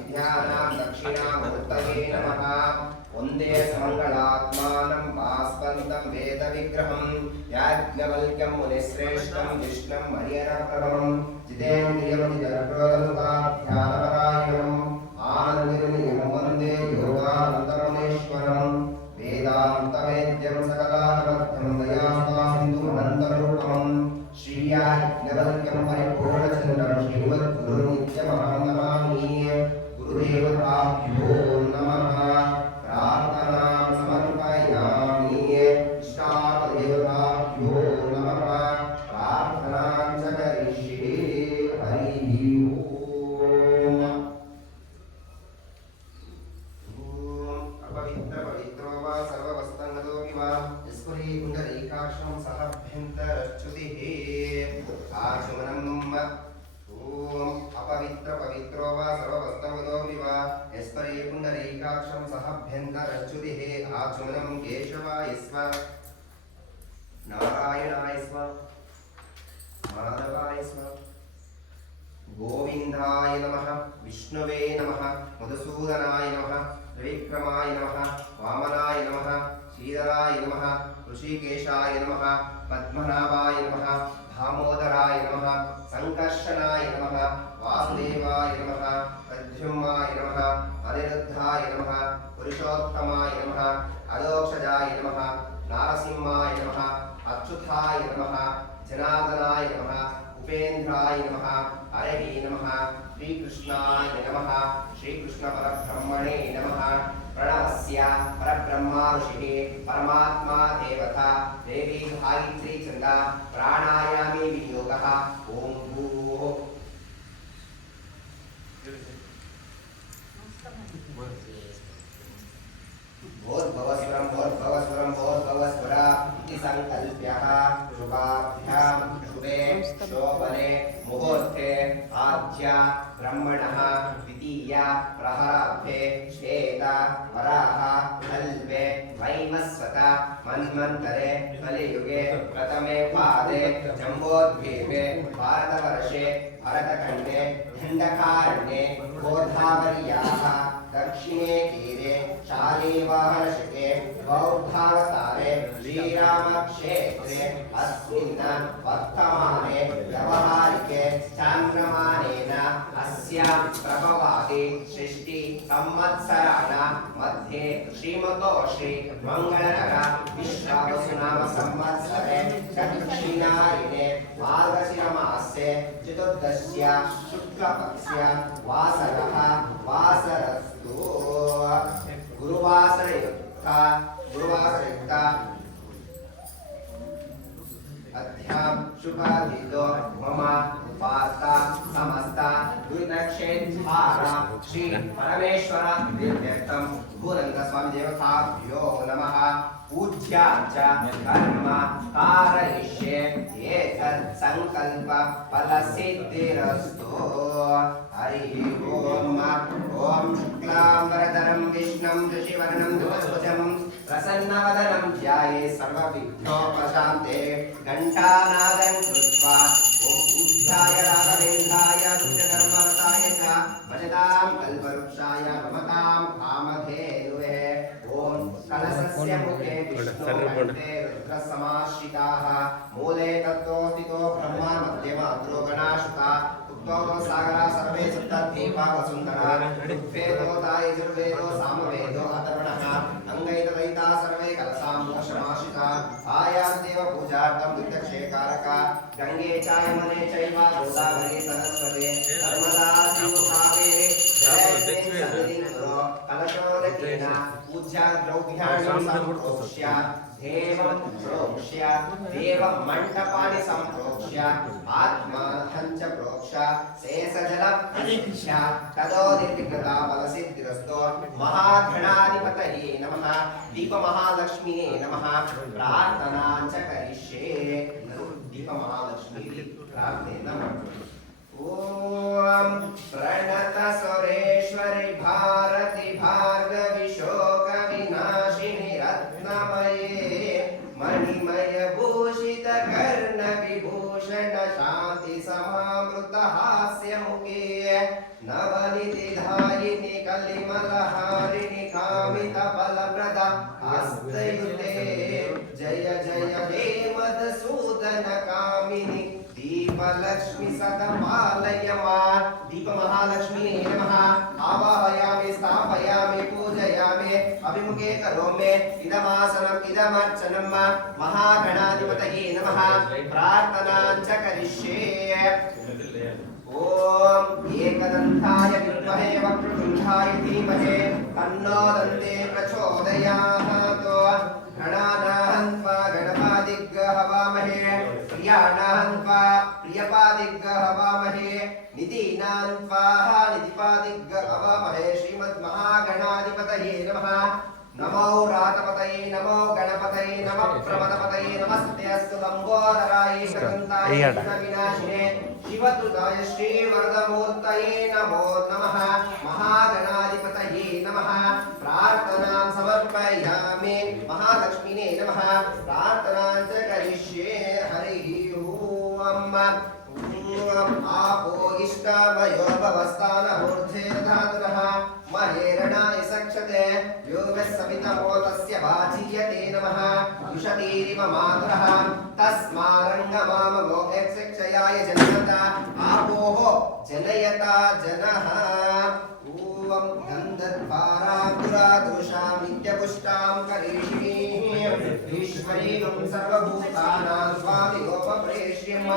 विद्यानां दक्षिणामूर्तये नमः वन्दे समङ्गलात्मानं भास्वन्तं वेदविग्रहं याज्ञवल्क्यं मुनिश्रेष्ठं विष्णुं हरिहरप्रभं जितेन्द्रियमतिदर्भोदनुताध्यानपरायणम् आनन्दनिलयं वन्दे योगानन्दरमेश्वरं वेदान्तवेद्यं सकलार्थं दयासिन्धुमनन्तरूपं श्रीयाज्ञवल्क्यं परिपूर्णचन्द्रं श्रीमद्गुरुनित्यमहं नमामि गुरुदेवताभ्यो नमः प्रार्थनां समर्पयामि इष्टादेवताभ्यो नमः प्रार्थनां च करिष्ये हरिः ओम् अपवित्र पवित्रो वा सर्ववस्तङ्गतोऽपि वा स्फुरे कुण्डलीकाक्षं सहभ्यन्तरच्युतिः आचमनम् अपवित्र पवित्रो वा सर्ववस्तङ्गतोऽपि वा स्फुरे कुण्डलीकाक्षं सहभ्यन्तरच्युतिः आचमनं केशवाय स्वाहा नारायणाय स्वाहा माधवाय स्वाहा गोविंदाय नमः विष्णुवे नमः मधुसूदनाय नमः त्रिविक्रमाय नमः वामनाय नमः श्रीधराय नमः ऋषिकेशाय नमः पद्मनाभाय नमः दामोदराय नमः संकर्षणाय नमः वासुदेवाय नमः प्रद्युम्नाय नमः अनिरुद्धाय नमः पुरुषोत्तमाय नमः अलोक्षजाय नमः नारसिंहाय नमः अच्युताय नमः जनार्दनाय नमः उपेन्द्राय नमः हरे नमः श्रीकृष्णाय नमः श्रीकृष्णपरब्रह्मणे नमः प्रणवस्य परब्रह्मा ऋषिः परमात्मा देवता देवी गायत्री छन्दा प्राणायामे विनियोगः ॐ भूः भोर्भवस्वरं भोर्भवस्वरं भोर्भवस्वरा इति संकल्प्यः शुभाभ्यां शुभे शोभने मुहूर्ते आद्य ब्रह्मणः द्वितीया प्रहरार्थे श्वेत वराह कल्पे वैवस्वत मन्वन्तरे कलियुगे प्रथमे पादे जम्बोद्वीपे भारतवर्षे भरतखण्डे दण्डकारण्ये गोदावर्याः दक्षिणे तीरे शालीवाहनशके बौद्धावतारे श्रीरामक्षेत्रे अस्मिन् वर्तमाने व्यवहारिके चान्द्रमानेन अस्यां प्रभवादि सृष्टि संवत्सराणां मध्ये श्रीमतो श्री मंगलनगर विश्वावसुनाम संवत्सरे दक्षिणायने मार्गशिरमासे चतुर्दश्य शुक्लपक्ष्य वासरः वासरस्तु गुरुवासरयुक्त अध्यां शुभादितो मम वार्ता समस्ता दुर्नक्षेत्रा श्री परमेश्वर दिव्यर्थं भूरङ्गस्वामी देवताभ्यो नमः पूज्याच कर्म कारयिष्ये एतत् संकल्प फलसिद्धिरस्तु हरिः ओम् ॐ शुक्लाम्बरधरं विष्णुं ऋषिवर्णं ध्रुवध्वजं प्रसन्नवदनं ध्याये सर्वविघ्नोपशान्ते घण्टानादं कृत्वा ॐ उद्ध्याय राघवेन्द्राय दुष्टधर्मरताय च भजतां कल्पवृक्षाय नमतां कामधेनुवे ॐ कलशस्य मुखे विष्णुकण्ठे रुद्रसमाश्रिताः मूले तत्त्वो स्थितो ब्रह्मा मध्यमात्रो गणाशुता उक्तो सागरा सर्वे सप्तद्वीपा वसुन्धरा ऋग्वेदो यजुर्वेदो सामवेदो अथर्वणः अङ्गैतदैता सर्वे कलशाम्बुकशमाश्रिता आयान्देव पूजार्थं दुर्दक्षेकारक गङ्गे च यमुने चैव गोदावरी सरस्वती नर्मदा सिन्धु कावेरी जलेस्मिन् कलशोदकेन पूज्या द्रव्याणि सम्प्रोक्ष्य देवं प्रोक्ष्य देवमण्डपानि सम्प्रोक्ष्य आत्मार्थं च प्रोक्ष्य शेषजलं प्रदिक्ष्य ततो निर्विघ्नता फलसिद्धिरस्तु महागणाधिपतये नमः दीपमहालक्ष्मीये नमः प्रार्थनां च करिष्ये दीपमहालक्ष्मी प्रार्थने नमः ॐ प्रणतसुरेश्वरि भारति भार्गवि शोकविनाशिनि रत्नमये मणिमय भूषित कर्ण विभूषण शान्ति समामृत हास्य मुखे नवनिधि सिद्धिदायिनि कलिमलहारिणि कामितफलप्रद हस्तयुते जय जय हे मधुसूदन कामिनि दीपलक्ष्मी सदपालय मां दीपमहालक्ष्मी नमः आवाहयामि स्थापयामि पूजयामि अभिमुखे करोमि इदमासनम् इदमर्चनं महागणाधिपतये नमः प्रार्थनां च करिष्ये ओम एकदन्ताय विद्महे वक्रतुण्डाय धीमहि तन्नो दन्ते प्रचोदयात् गणानाहन्त्वा गणपादिग्रहवामहे प्रियाणाहन्त्वा प्रियपादिग्रहवामहे निधीनान्त्वा निधिपादिग्रहवामहे श्रीमद्महागणाधिपतये नमः नमो रातपतये नमो गणपतये नमः प्रमदपतये नमस्ते अस्तु लंबोदराय एकदन्ताय विनाशिने शिवदूताय श्रीवरदमूर्तये नमो नमः महागणाधिपतये नमः प्रार्थनां समर्पयामि महालक्ष्मीने नमः प्रार्थनां च करिष्ये हरिः ओम् आपो इष्टमयो भवस्थानमूर्धे धातुनः महेरणाय सक्षते योगस्सवितमो तस्य वाचीयते नमः युषतीरिव मातरः तस्मारङ्गमाममो एक्सक्षयाय जनयत आपोः जनयता जनः ॐ गन्धद्वारान्तुरादृशां नित्यपुष्टां करीषिणीः ईश्वरीं सर्वभूतानां स्वामिगोपप्रेष्यं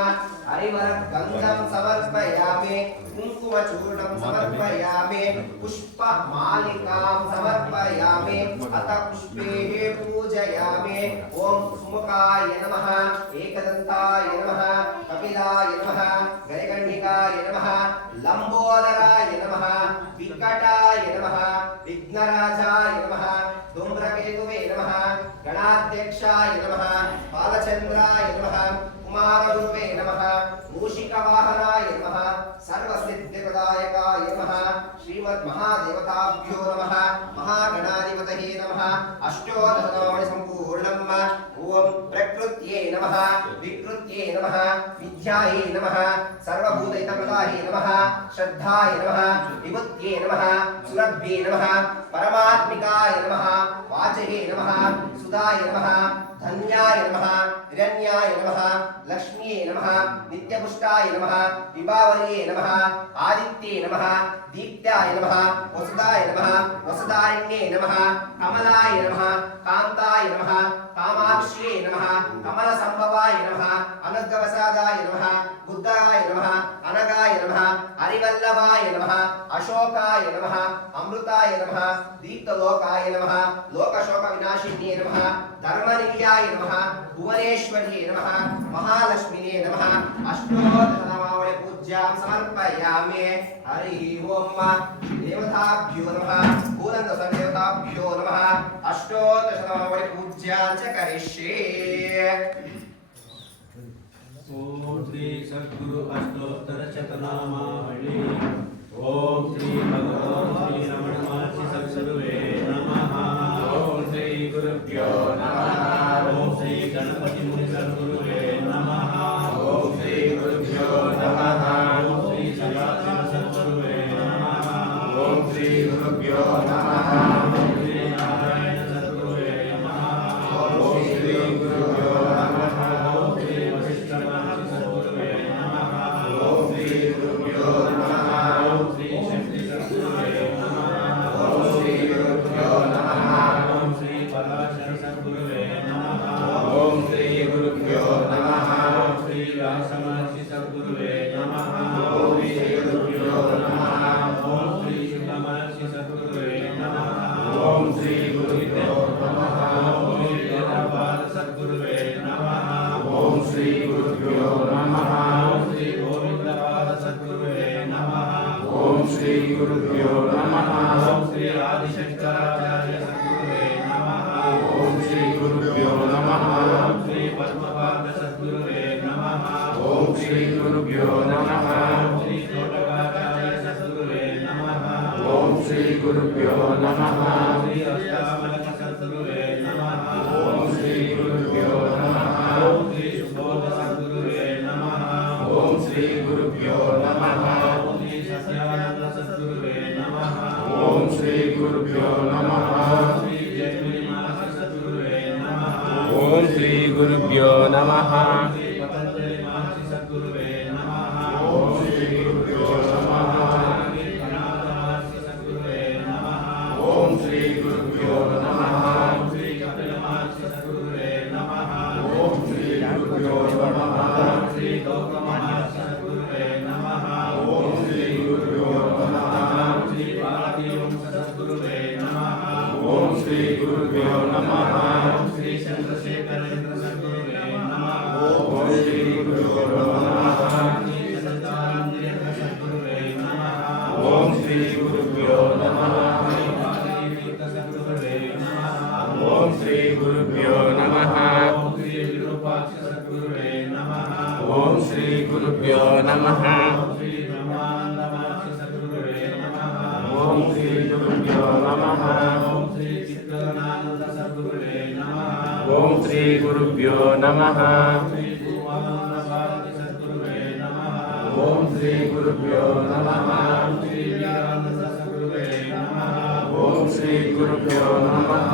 हरिवरगन्धं समर्पयामि कुङ्कुमचूर्णं समर्पयामि पुष्पमालिकां समर्पयामि अथ पुष्पैः पूजयामि ॐ सुमुखाय नमः एकदन्ताय नमः कपिलाय नमः गणकर्णिकाय नमः लंबोदराय नमः विकटाय नमः विघ्नराजाय नमः धूम्रकेतुवे नमः गणाध्यक्षाय नमः बालचन्द्राय नमः कुमारगुरुवे नमः मूषिकवाहनाय नमः सर्वसिद्धिप्रदायकाय नमः श्रीमद्महादेवताभ्यो नमः महागणाधिपतये नमः अष्टोदशनामानि सम्पूर्णम् ओम प्रकृत्यै नमः विकृत्यै नमः विद्यायै नमः सर्वभूतहितप्रदायै नमः श्रद्धाय नमः विभूत्यै नमः सुरभ्ये नमः परमात्मिकाय नमः वाचये नमः सुधाय नमः धन्याय नमः हिरण्याय नमः लक्ष्म्ये नमः नित्यपुष्टाय नमः विभावर्ये नमः आदित्ये नमः दीप्त्याय नमः वसुदाय नमः वसुदारिण्ये नमः कमलाय नमः कान्ताय नमः कामाक्ष्ये नमः कमलसम्भवाय नमः अनुग्रहप्रसादाय नमः बुद्धाय नमः अनगाय नमः हरिवल्लभाय नमः अशोकाय नमः अमृताय नमः दीप्तलोकाय नमः लोकशोकविनाशिन्ये नमः धर्मनिलयाय नमः भुवनेश्वर्ये नमः महालक्ष्मीने नमः अष्टोदशनामावळि पूज्यां समर्पयामि हरिः ओम् देवताभ्यो नमः भूतन्दसदेवताभ्यो नमः अष्टोदशनामावळि पूज्यां च करिष्ये ओम श्री सद्गुरु अष्टोत्तर शतनामावळि ओम श्री भगवान श्री रमण महर्षि सद्गुरुवे नमः ओम श्री गुरुभ्यो नमः ओम श्री गणपति मुनि सद्गुरुवे नमः ओम श्री गुरुभ्यो नमः ओम श्री सदाशिव सद्गुरुवे नमः ओम श्री गुरुभ्यो नमः ओम श्री नारायण सद्गुरुवे नमः ओम श्री गुरुभ्यो नमः ओम श्री वशिष्ठ महर्षि सद्गुरुवे नमः ओम श्री गुरुभ्यो नमः ओम श्री शक्ति सद्गुरुवे नमः ओम श्री गुरुभ्यो नमः ओम श्री पराशर सद्गुरुवे नमः ओम श्री गुरुभ्यो नमः ओम श्री व्यास महर्षि सद्गुरुवे नमः ओम श्री गुरुभ्यो नमः ओम श्री शुक्ल महर्षि सद्गुरुवे नमः ओम श्री गुरुभ्यो नमः ओम श्री वेदापाद सद्गुरुवे नमः ओम श्री गुरुभ्यो नमः ओम श्री गोविंदपाद सद्गुरुवे नमः ओम श्री गुरुभ्यो नमः ओम श्री आदिशंकराचार्य सद्गुरुवे नमः ओम श्री गुरुभ्यो नमः ओम श्री पद्मपाद सद्गुरुवे नमः ओम श्री गुरुभ्यो नमः ओम श्री तोटकाचार्य सद्गुरुवे नमः ओम श्री गुरुभ्यो नमः श्री अष्टामलक सद्गुरुवे नमः ओम श्री गुरुभ्यो नमः ओम श्री सुबोध सद्गुरुवे नमः ओम श्री गुरुभ्यो नमः ओम श्री सत्यानंद सद्गुरुवे नमः ಶ್ರೀ ಗುರುಭ್ಯೋ ನಮಃ. ಶ್ರೀ ಜಯಮುನಿ ಮಹರ್ಷಿ ಸದ್ಗುರುವೇ ನಮಃ. ಓಂ ಶ್ರೀ ಗುರುಭ್ಯೋ ನಮಃ. ಶ್ರೀ ಪತಂಜಲಿ ಮಹರ್ಷಿ ಸದ್ಗುರುವೇ ನಮಃ. ಓಂ ಶ್ರೀ ಗುರುಭ್ಯೋ ನಮಃ. ಶ್ರೀ ಕಣಾದ ಮಹರ್ಷಿ ಸದ್ಗುರುವೇ ನಮಃ. ಓಂ ಶ್ರೀ ಗುರುಭ್ಯೋ ನಮಃ. ಶ್ರೀ ಕಪಿಲ ಮಹರ್ಷಿ ಸದ್ಗುರುವೇ ನಮಃ. ಓಂ ಶ್ರೀ ಗುರುಭ್ಯೋ ನಮಃ. ಶ್ರೀ ಗೌತಮ ಮಹರ್ಷಿ ಸದ್ಗುರುವೇ ನಮಃ. ಓಂ ಶ್ರೀ ಗುರುಭ್ಯೋ ನಮಃ. ಶ್ರೀ ಭಾರತೀ ವಂಶ ಸದ್ಗುರುವೇ ನಮಃ. ಓಂ ಶ್ರೀ ಗುರುಭ್ಯೋ ನಮಃ. ಶ್ರೀ ಚಂದ್ರಶೇಖರೇಂದ್ರ ಸದ್ಗುರುವೇ ನಮಃ. ಓಂ ಶ್ರೀ ಗುರುಭ್ಯೋ ನಮಃ. ಶ್ರೀ ಚಂದ್ರಾನಂದೇಂದ್ರ ಸದ್ಗುರುವೇ ನಮಃ. ಓಂ ಶ್ರೀ ಗುರುಭ್ಯೋ ನಮಃ. ಶ್ರೀ ಭಾರತೀತೀರ್ಥ ಸದ್ಗುರುವೇ ನಮಃ. ಓಂ ಶ್ರೀ ಗುರುಭ್ಯೋ ನಮಃ. ಓಂ ಶ್ರೀ ವಿರೂಪಾಕ್ಷ ಸದ್ಗುರುವೇ ನಮಃ. ಓಂ ಶ್ರೀ ಗುರುಭ್ಯೋ ನಮಃ. ಶ್ರೀ ಬ್ರಹ್ಮಾನಂದ ಮಹರ್ಷಿ ಸದ್ಗುರುವೇ ನಮಃ. ಓಂ ಶ್ರೀ ಗುರುಭ್ಯೋ ನಮಃ. ಓಂ ಶ್ರೀ ಚಿತ್ರಾನಂದ ಸದ್ಗುರುವೇ ನಮಃ. ಓಂ ಶ್ರೀ ಗುರುಭ್ಯೋ ನಮಃ. ಶ್ರೀ ಭೂಮಾನಂದ ಭಾರತಿ ಸದ್ಗುರುವೇ ನಮಃ. ಓಂ ಶ್ರೀ ಗುರುಭ್ಯೋ ನಮಃ. ಶ್ರೀ ವೀರಾನಂದ ಸದ್ಗುರುವೇ ನಮಃ. ಓಂ ಶ್ರೀ ಗುರುಭ್ಯೋ ನಮಃ.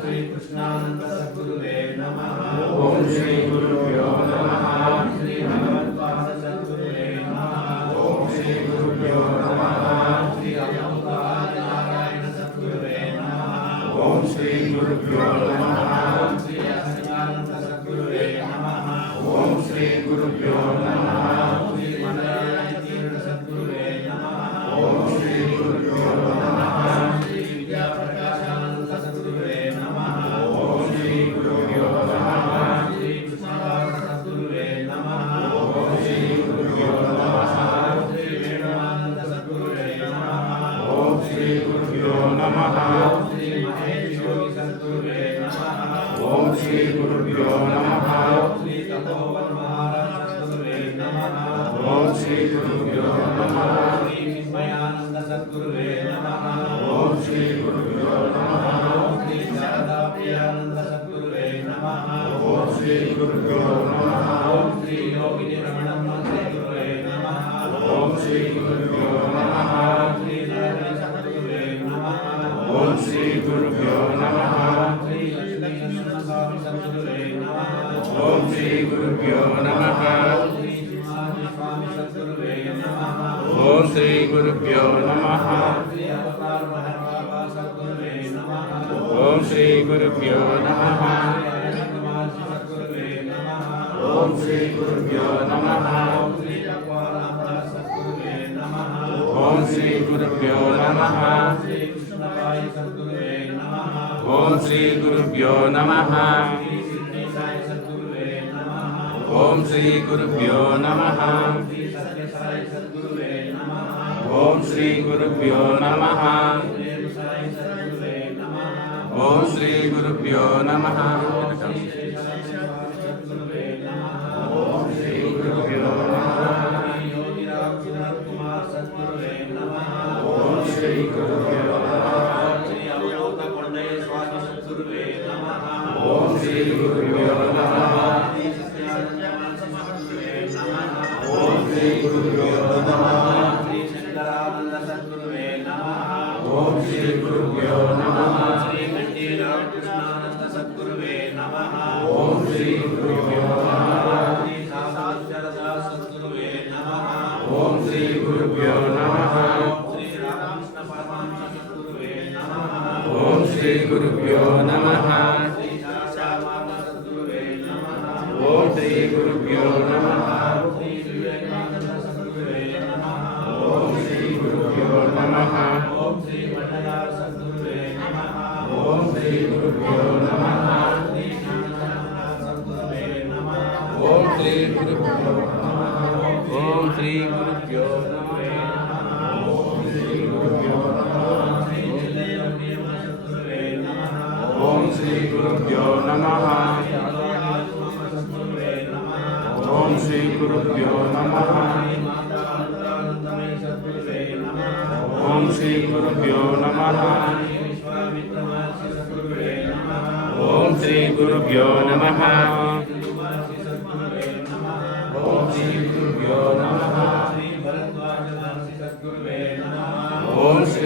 ಶ್ರೀ ಕೃಷ್ಣಾನಂದ ಸದ್ಗುರುವೇ ನಮಃ. ಓಂ ಶ್ರೀ ಗುರುಭ್ಯೋ ನಮಃ. ಶ್ರೀ ಭಗವತ್ಪಾದ ಸದ್ಗುರುವೇ ನಮಃ. ಓಂ ಶ್ರೀ ಗುರುಭ್ಯೋ ನಮಃ. ಶ್ರೀ ಅಮೃತಾನಂದ ಸದ್ಗುರುವೇ ನಮಃ. ಓಂ ಶ್ರೀ ಗುರುಭ್ಯೋ ನಮಃ. ಶ್ರೀ ಅಸಂಗಾನಂದ ಸದ್ಗುರುವೇ ನಮಃ. ಓಂ ಶ್ರೀ ಗುರುಭ್ಯೋ ನಮಃ. ಶ್ರೀ ಮಂಡಲಾತೀರ್ಥ ಸದ್ಗುರುವೇ ನಮಃ. ಓಂ ಶ್ರೀ ಗುರುಭ್ಯೋ ನಮಃ. ಶ್ರೀ ವಿದ್ಯಾಪ್ರಕಾಶಾನಂದ ಸದ್ಗುರುವೇ ನಮಃ. ಓಂ ಶ್ರೀ ಗುರುಭ್ಯೋ ನಮಃ. ಶ್ರೀ ಕೃಷ್ಣದಾಸ ಸದ್ಗುರುವೇ ನಮಃ. ಓಂ ಶ್ರೀ ಗುರುಭ್ಯೋ ನಮಃ. ಶ್ರೀ ವೇಣುವಾನಂದ ಸದ್ಗುರುವೇ ನಮಃ. ಓಂ ಶ್ರೀ ಗುರುಭ್ಯೋ ನಮಃ. ಶ್ರೀ ಮಹೇಶ್ ಯೋಗಿ ಸದ್ಗುರುವೇ ನಮಃ. ಓಂ ಶ್ರೀ ಗುರುಭ್ಯೋ ನಮಃ. ಶ್ರೀ ತಪೋವನ್ ಮಹಾರಾಜ ಸದ್ಗುರುವೇ ನಮಃ. ಓಂ ಶ್ರೀ ಗುರುಭ್ಯೋ ನಮಃ. ಶ್ರೀ ಚಿನ್ಮಯಾನಂದ ಸದ್ಗುರುವೇ ನಮಃ. ಓಂ ಶ್ರೀ ಗುರುಭ್ಯೋ ನಮಃ. ಶ್ರೀ ಶಾರದಾ ಪ್ರಿಯಾನಂದ ಸದ್ಗುರುವೇ ನಮಃ. ಓಂ ಶ್ರೀ ಗುರುಭ್ಯೋ ನಮಃ. ಓಂ ಶ್ರೀ ಯೋಗಿನಿ ರಮಣಮ್ಮ ಸದ್ಗುರುವೇ ನಮಃ. ಓಂ ಶ್ರೀ ಗುರುಭ್ಯೋ ನಮಃ. ಶ್ರೀ ನಾರಾಯಣ ಸದ್ಗುರುವೇ ನಮಃ. ಓಂ ಶ್ರೀ ಗುರುಭ್ಯೋ ನಮಃ. ಶ್ರೀ ಲಕ್ಷ್ಮೀನರಸಿಂಹ ಸ್ವಾಮಿ ಸದ್ಗುರುವೇ ನಮಃ. ಓಂ ಶ್ರೀ ಗುರುಭ್ಯೋ ನಮಃ. ಶ್ರೀ ಶಿವಾಜಿ ಸ್ವಾಮಿ ಸದ್ಗುರುವೇ ನಮಃ. ಓಂ ಶ್ರೀ ಗುರುಭ್ಯೋ ನಮಃ. ಶ್ರೀ ಅವತಾರ ಮಹರ್ಬಾಬಾ ಸದ್ಗುರುವೇ ನಮಃ. ಓಂ ಶ್ರೀ ಗುರುಭ್ಯೋ ನಮಃ. ಶ್ರೀ ಅನಂತಕುಮಾರ ಸದ್ಗುರುವೇ ನಮಃ. ಓಂ ಶ್ರೀ ಗುರುಭ್ಯೋ ನಮಃ. ಶ್ರೀ ಚಕ್ವಾರಾಮ ಸದ್ಗುರುವೇ ನಮಃ. ಓಂ ಶ್ರೀ ಗುರುಭ್ಯೋ ನಮಃ. ಶ್ರೀ ಕೃಷ್ಣಬಾಯಿ ಸದ್ಗುರುವೇ ನಮಃ. ಓಂ ಶ್ರೀ ಗುರುಭ್ಯೋ ನಮಃ. ಶ್ರೀ ಸಿದ್ಧಿ ಸಾಯಿ ಸದ್ಗುರುವೇ ನಮಃ. ಓಂ ಶ್ರೀ ಗುರುಭ್ಯೋ ನಮಃ. ಶ್ರೀ ಸತ್ಯ ಸಾಯಿ ಸದ್ಗುರುವೇ ನಮಃ. ಓಂ ಶ್ರೀ ಗುರುಭ್ಯೋ ನಮಃ. ರೇಣು ಸಾಯಿ ಸದ್ಗುರುವೇ ನಮಃ. ಓಂ ಶ್ರೀ ಗುರುಭ್ಯೋ ನಮಃ. ಶ್ರೀ ಶೇಷಾದ್ರಿ ಸ್ವಾಮಿ ಸದ್ಗುರುವೇ ನಮಃ. ಓಂ ಶ್ರೀ ಗುರುಭ್ಯೋ ನಮಃ. ಶ್ರೀ ಯೋಗಿರಾವ್ ಸುಂದರ್ ಕುಮಾರ್ ಸದ್ಗುರುವೇ ನಮಃ. ಓಂ ಶ್ರೀ ಗುರುಭ್ಯೋ ನಮಃ. ಶ್ರೀ ಅವಧೂತ ಕೊಂಡಯ್ಯ ಸ್ವಾಮಿ ಸದ್ಗುರುವೇ ನಮಃ. ಓಂ ಶ್ರೀ ಗುರುಭ್ಯೋ ನಮಃ. ಶ್ರೀ ಸತ್ಯಾನಂದ ಮಹರ್ಷಿ ಸದ್ಗುರುವೇ ನಮಃ. ಓಂ ಶ್ರೀ ಗುರುಭ್ಯೋ ನಮಃ. ಶ್ರೀ ಶಂಕರಾನಂದ ಸದ್ಗುರುವೇ ನಮಃ. ಓಂ ಶ್ರೀ ಗುರುಭ್ಯೋ ನಮಃ. ಶ್ರೀ ಗಂಟಿ ರಾಮಕೃಷ್ಣಾನಂದ ಸದ್ಗುರುವೇ ನಮಃ. ಓಂ ಶ್ರೀ ಗುರುಭ್ಯೋ ನಮಃ. ಶ್ರೀ ಶಾರದಾ ಸದ್ಗುರುವೇ ನಮಃ. ಓಂ ಶ್ರೀ ಗುರುಭ್ಯೋ ನಮಃ. ಶ್ರೀ ರಾಮಕೃಷ್ಣ ಪರಮಹಂಸ ಸದ್ಗುರುವೇ ನಮಃ. ಓಂ ಶ್ರೀ ಗುರುಭ್ಯೋ ನಮಃ. ಶ್ರೀ ಶಾರದಾಮಾತ ಸದ್ಗುರುವೇ ನಮಃ. ಓಂ ಶ್ರೀ ಗುರುಭ್ಯೋ ನಮಃ. ಶ್ರೀ ವಿವೇಕಾನಂದ ಸದ್ಗುರುವೇ ನಮಃ. ಓಂ ಶ್ರೀ ಗುರುಭ್ಯೋ ನಮಃ. ಓಂ ಶ್ರೀ ಮಂಡಲಾರ ಸದ್ಗುರುವೇ ನಮಃ. ಓಂ ಶ್ರೀ ಗುರುಭ್ಯೋ ನಮಃ. ಶ್ರೀ ಜ್ಞಾನಸಂಪನ್ನ ಸದ್ಗುರುವೇ ನಮಃ. ಓಂ ಶ್ರೀ ಗುರುಭ್ಯೋ ನಮಃ. ಓಂ ಶ್ರೀ ಗುರುಭ್ಯೋ ನಮಃ. ಓಂ ಶ್ರೀ ಗುರುಭ್ಯೋ ನಮಃ. ಶ್ರೀ ಜಿಲ್ಲೆಯ ಸದ್ಗುರುವೇ ನಮಃ. ಓಂ ಶ್ರೀ ಗುರುಭ್ಯೋ ನಮಃ. ಸದ್ಗುರುವೇ ನಮಃ. ಓಂ ಶ್ರೀ ಗುರುಭ್ಯೋ ನಮಃ. ಶ್ರೀ ಮಾತಾ ಅನಂತಾನಂದಮಯಿ ಸದ್ಗುರುವೇ ನಮಃ. ಓಂ ಶ್ರೀ ಗುರುಭ್ಯೋ ನಮಃ. ಶ್ರೀ ವಿಶ್ವಾಮಿತ್ರ ಮಹರ್ಷಿ ಸದ್ಗುರುವೇ ನಮಃ. ಓಂ ಶ್ರೀ ಗುರುಭ್ಯೋ ನಮಃ. ಶ್ರೀ ಮಹರ್ಷಿ ಸದ್ಗುರುವೇ ನಮಃ. ಓಂ ಶ್ರೀ ಗುರುಭ್ಯೋ ನಮಃ. ಶ್ರೀ ಭರದ್ವಾಜ ಮಹರ್ಷಿ ಸದ್ಗುರುವೇ ನಮಃ. ಓಂ ಶ್ರೀ